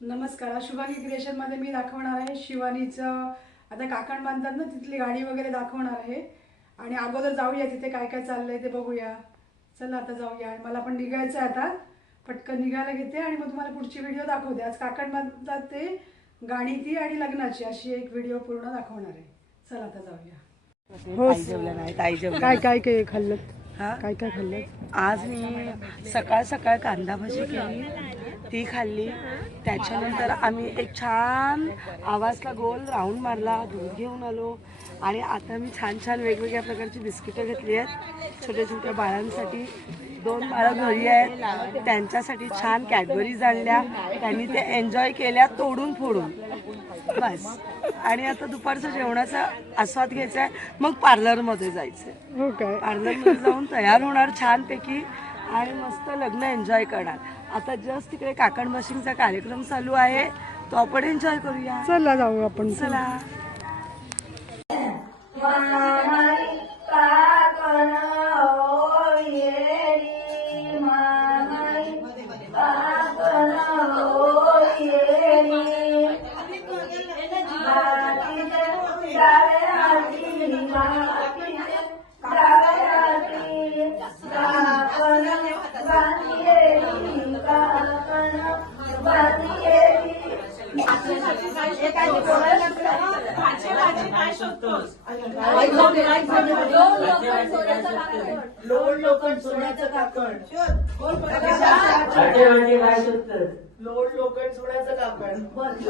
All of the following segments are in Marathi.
नमस्कार. शुभांगी क्रिएशनमध्ये मी दाखवणार आहे शिवानीचं. आता काकण बांधतात ना तिथली गाडी वगैरे दाखवणार आहे. आणि अगोदर जाऊया तिथे काय काय चाललंय ते बघूया. चला आता जाऊया. आणि मला पण निघायचं आहे आता. पटकन निघायला घेते आणि मग तुम्हाला पुढची व्हिडिओ दाखवते. आज काकण बांधतात ते गाणी ती आणि लग्नाची अशी एक व्हिडिओ पूर्ण दाखवणार आहे. चला आता जाऊया. हो काय काय काय खाल्लं? काय काय खाल्लं? आज मी सकाळ सकाळ कांदा भजी केली. ती खाल्ली. त्याच्यानंतर आम्ही एक छान आवाजला गोल राऊंड मारला दूध घेऊन आलो. आणि आता मी छान छान वेगवेगळ्या प्रकारची बिस्किटं घेतली आहेत. छोट्या छोट्या बाळांसाठी. दोन बाळं घरी आहेत. त्यांच्यासाठी छान कॅडबरीज आणल्या. त्यांनी ते एन्जॉय केल्या तोडून फोडून. बस. आणि आता दुपारचं जेवणाचा आस्वाद घ्यायचा आहे. मग पार्लरमध्ये जायचं हो पार्लरमध्ये जाऊन तयार होणार छानपैकी. आणि मस्त लग्न एन्जॉय करणार. आता जस्ट तिकडे काकण बशिंगचा कार्यक्रम चालू आहे. तो आपण एन्जॉय करूया. चला जाऊ आपण. चला. भाटे भाटे काय लोड लोखंड सोन्याचं कापड काय लोड लोखंड सोन्याचं कापड लोड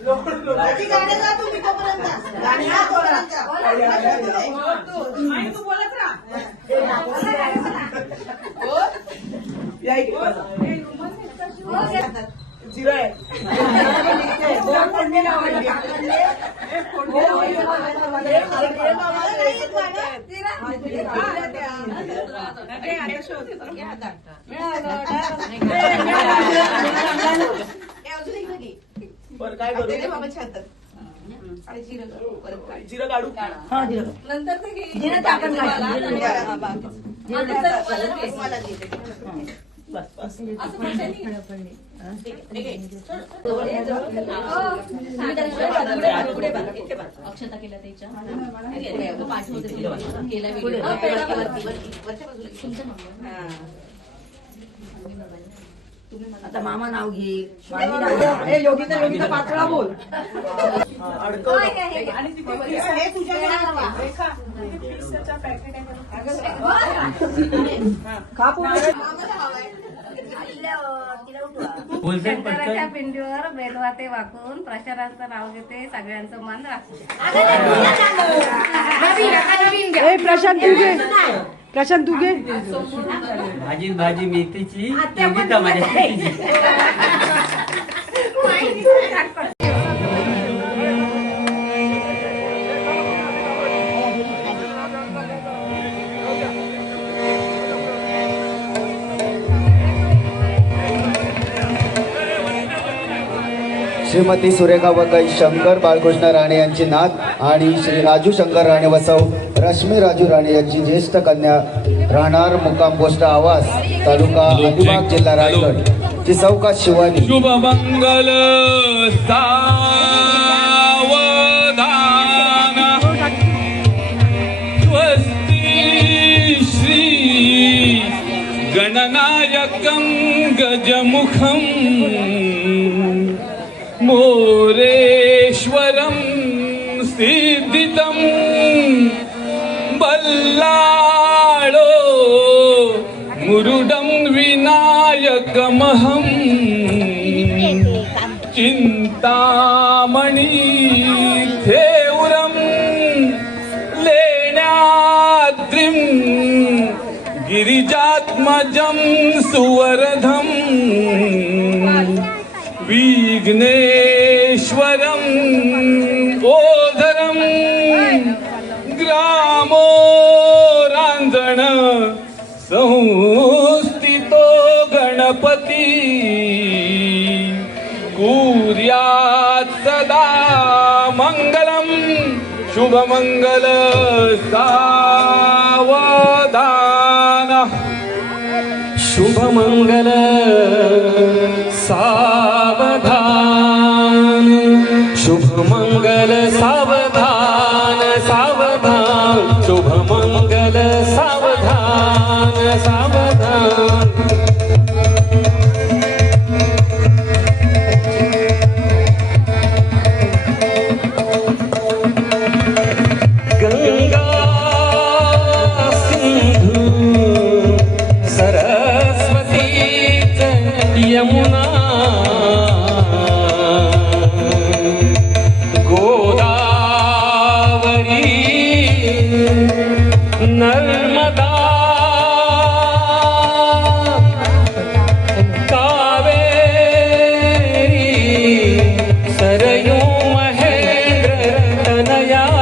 लोखंड गाणे तुम्ही तोपर्यंत गाणे तोपर्यंत. या इकडे बसा. जिरं आहे. दोन फोडणी लावायची. बरं काय करू जिरं काढू बस बस अक्षता केल्या त्याच्या पाठवते केला व्हिडिओ आता मामा नाव घे बोलतात शंकराच्या पटकन पिंडीवर बेलवाते वाकून प्रचाराचं नाव घेते सगळ्यांचं मन राखते ए प्रशांत तू घे. प्रशांत तू घे. भाजी भाजी मेथीची टमाट्याची श्रीमती सुरेखा वकई शंकर बाळकृष्ण राणे यांची नात आणि श्री राजू शंकर राणे वसव रश्मी राजू राणे यांची ज्येष्ठ कन्या राहणार मुक्काम पोस्ट आवास तालुका अलिबाग जिल्हा रायगड. ची चौकात शिवानी. शुभ मंगल सावधान. स्वस्ति श्री गणनायकं गजमुखं मोरेश्वरं सिद्धितं बल्लाळो मुरुडं विनायकमहं चिन्तामणि थेउरं लेण्याद्रिं गिरिजात्मजं सुवरधं विघ्नेश्वरम् ओधरं ग्रामो रांजण संस्थितो गणपती. कुर्यात् सदा मङ्गलं शुभमङ्गल सावधान। शुभमंगल शुभमंगल सावधान 那样。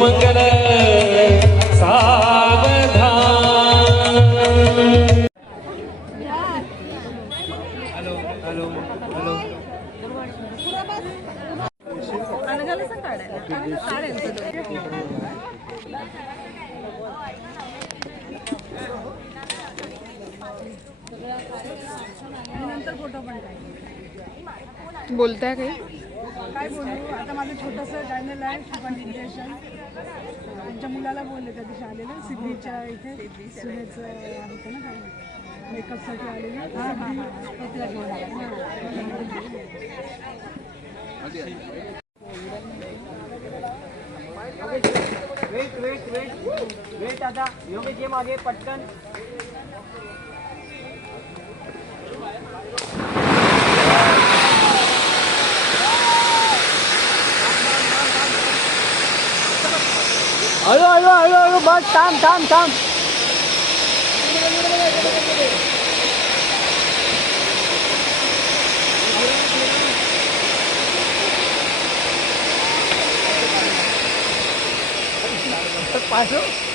शुभमंगल सावधान बोलताय काही? काय बोलू? आता माझं छोटंसं चॅनल आहे शुभन डिजिटेशन आमच्या मुलाला बोलले त्या दिवशी आलेलं सिद्धीच्या इथे सुनेचं होतं ना काय? मेकअपसाठी आलेलं. Weight weight weight. वेट आता योगेश ये मागे पटकन. Ayo ayo ayo ayo bas tam tam tam. Pasok.